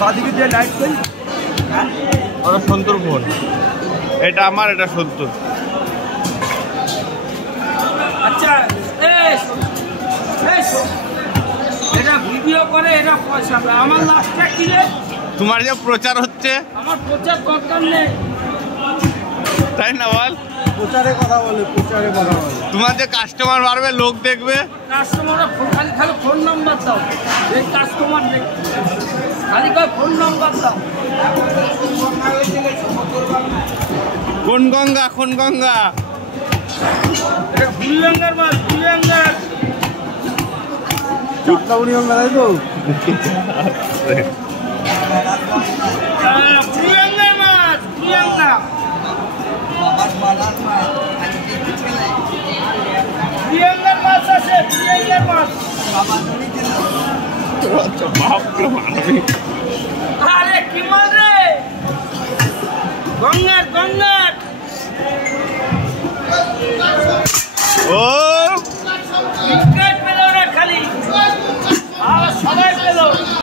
বাদিকে দিয়ে লাইট করি। ওরা সন্তুর ফোন, এটা আমার, এটা সন্তুর। আচ্ছা এটা ভিডিও করে, এটা পয়সা পায়। আমার লাস্টটা কি রে? তোমার যে প্রচার হচ্ছে, আমার প্রচার দরকার নেই, তাই না বল? প্রচারে কথা বলে, প্রচারে কথা বলে। তোমার যে কাস্টমার বাড়বে, লোক দেখবে। কাস্টমাররা খালি খালি ফোন নাম্বার দাও, এই কাস্টমার দেখবে, খালি খালি ফোন নাম্বার দাও। কোন গঙ্গা, কোন গঙ্গা? এটা বুড়িগঙ্গার মাছ, বুড়িগঙ্গার। চাপলাবনি গঙ্গা, তাই তো? বুড়িগঙ্গার মাছ, বুড়িগঙ্গা। বুড়িগঙ্গার মাছ আছে, বুড়িগঙ্গার মাছ। আরে কি মাছ রে? গঙ্গার, গঙ্গার। ও